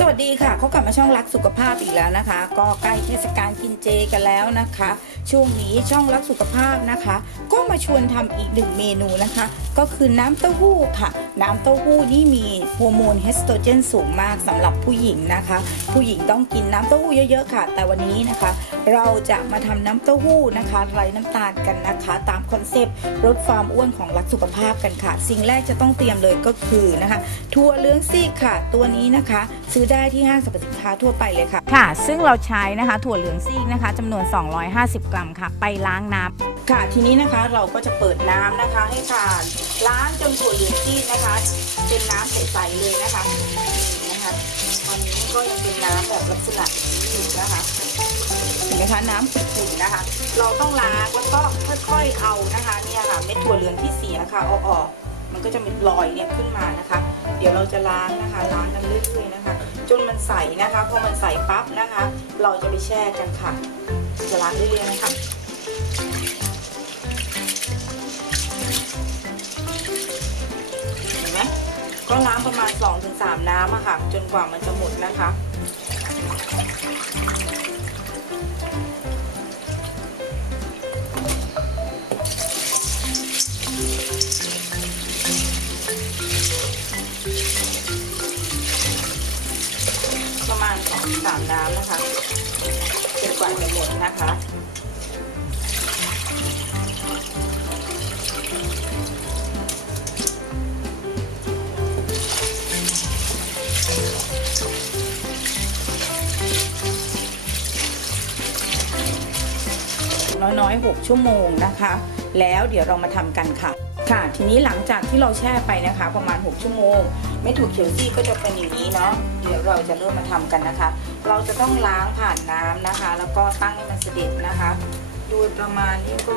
สวัสดีค่ะเขากลับมาช่องรักสุขภาพอีกแล้วนะคะก็ใกล้เทศกาลกินเจกันแล้วนะคะช่วงนี้ช่องรักสุขภาพนะคะก็มาชวนทำอีกหนึ่งเมนูนะคะก็คือน้ำเต้าหู้ค่ะน้ำเต้าหู้นี่มีฮอร์โมนเอสโตรเจนสูงมากสำหรับผู้หญิงนะคะผู้หญิงต้องกินน้ำเต้าหู้เยอะๆค่ะแต่วันนี้นะคะเราจะมาทำน้ำเต้าหู้นะคะไร้น้ำตาลกันนะคะตามคอนเซปต์ลดความอ้วนของรักสุขภาพกันค่ะสิ่งแรกจะต้องเตรียมเลยก็คือนะคะถั่วเหลืองซีกค่ะตัวนี้นะคะซื้อได้ที่ห้างสรรพสินค้าทั่วไปเลยค่ะค่ะซึ่งเราใช้นะคะถั่วเหลืองซีกนะคะจำนวน250 กรัมค่ะไปล้างน้ำค่ะทีนี้นะคะเราก็จะเปิดน้ำนะคะให้ทานล้างจนถั่วเหลืองซีกนะคะเป็นน้ำใสๆเลยนะคะนี่นะคะตอนนี้ก็ยังเป็นน้ำแบบลักษณะนี้อยู่นะคะเห็นไหมคะน้ำขุ่นๆนะคะเราต้องล้างแล้วก็ค่อยๆเอานะคะเนี่ยค่ะเม็ดถั่วเหลืองที่เสียค่ะเอาออกมันก็จะมีรอยเนี่ยขึ้นมานะคะเดี๋ยวเราจะล้างนะคะล้างกันเรื่อยๆนะคะจนมันใสนะคะพอมันใสปั๊บนะคะเราจะไปแช่กันค่ะจะล้างเรื่อยๆนะคะเห็นไหมก็ล้างประมาณ 2-3 น้ำอะค่ะจนกว่ามันจะหมดนะคะประมาณ 2-3 น้ำนะคะจนกว่าจะหมดนะคะน้อยๆ6 ชั่วโมงนะคะแล้วเดี๋ยวเรามาทำกันค่ะค่ะทีนี้หลังจากที่เราแช่ไปนะคะประมาณ6 ชั่วโมงเม็ดถั่วเขียวซี่ก็จะเป็นอย่างนี้เนาะเดี๋ยวเราจะเริ่มมาทำกันนะคะเราจะต้องล้างผ่านน้ำนะคะแล้วก็ตั้งให้มันเสด็จนะคะโดยประมาณนี้ก็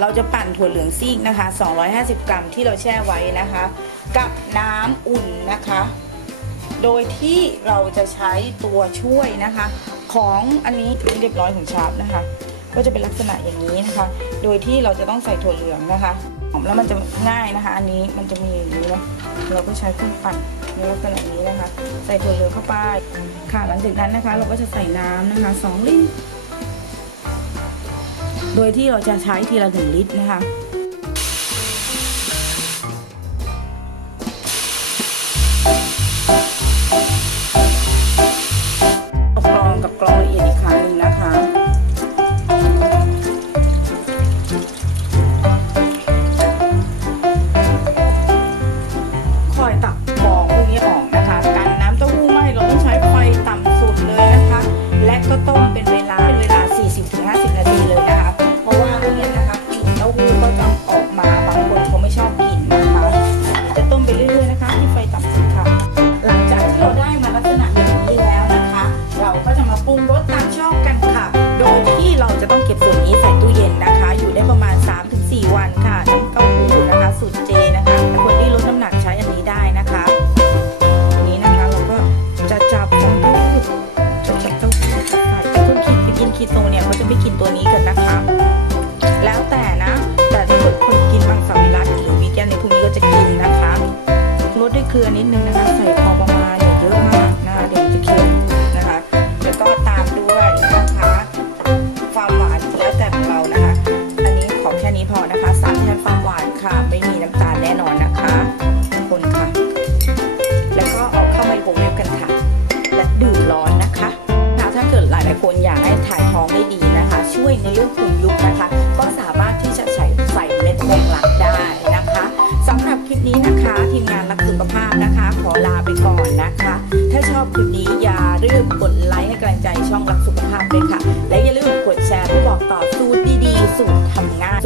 เราจะปั่นถั่วเหลืองซีกนะคะ250 กรัมที่เราแช่ไว้นะคะกับน้ำอุ่นนะคะโดยที่เราจะใช้ตัวช่วยนะคะของอันนี้เรียบร้อยของชาร์ปนะคะก็จะเป็นลักษณะอย่างนี้นะคะโดยที่เราจะต้องใส่ถั่วเหลืองนะคะแล้วมันจะง่ายนะคะอันนี้มันจะมีอย่างนี้นะเราก็ใช้เครื่องปั่นในลักษณะนี้นะคะใส่ถั่วเหลืองเข้าไปค่ะหลังจากนั้นนะคะเราก็จะใส่น้ำนะคะ2 ลิตรโดยที่เราจะใช้ทีละ1 ลิตรนะคะกรองละเอียดอีกครั้งหนึ่งนะคะคอยตักฟองพวกนี้ออกนะคะกันน้ำเต้าหู้ไหม้เราต้องใช้ไฟต่ำสุดเลยนะคะและก็ต้มเป็นเวลา40-50 นาทีเลยนะคะเพราะว่าไม่งั้นนะคะกลิ่นเต้าหู้ก็จะออกมาบางคนเขาไม่ชอบกลิ่นนะคะจะต้มไปเรื่อยๆนะคะที่ไฟต่ำสุดค่ะหลังจากที่เราได้มาลักษณะอย่างนี้แล้วนะคะเราก็จะมาปรุงรสตามชอบกันค่ะโดยที่เราจะต้องเก็บส่วนนี้ใส่ตู้เย็นนะคะอยู่ได้ประมาณ 3-4 วันค่ะน้ำเต้าหู้นะคะสูตรเจนะคะคนที่ลดน้ำหนักใช้อันนี้ได้นะคะนี้นะคะเราก็จะจับฟองเต้าหู้จับเต้าหู้ค่ะแต่คนกินคีโตเนี่ยเขาจะไม่กินตัวนี้กันนะคะแล้วแต่นะแต่ถ้าเกิดคนกินมังสวิรัติหรือวีแกนในพวกนี้ก็จะกินนะคะลดด้วยเกลือนิดนึงนะคะใส่พอประมาณเยอะมากนะคะเดี๋ยวจะเค็มนะคะแล้วก็ตามด้วยนะคะความหวานแล้วแต่ของเรานะคะอันนี้ขอแค่นี้พอนะคะสารแทนความหวานค่ะไม่มีน้ำตาลแน่นอนนะคะคนค่ะแล้วก็เอาเข้าไมโครเวฟกันค่ะและดื่มร้อนนะคะถ้าเกิดหลายคนอยากให้ถ่ายท้องได้ดีนะคะช่วยในเรื่องคุมยุบนะคะก็สามารถที่จะใส่เม็ดแมงลักได้นะคะสำหรับคลิปนี้นะคะทีมงานรักสุขภาพนะคะขอลาไปก่อนนะคะถ้าชอบคลิปนี้อย่าลืมกดไลค์ให้กำลังใจช่องรักสุขภาพด้วยค่ะและอย่าลืมกดแชร์เพื่อบอกต่อสูตรดีๆสูตรทำง่าย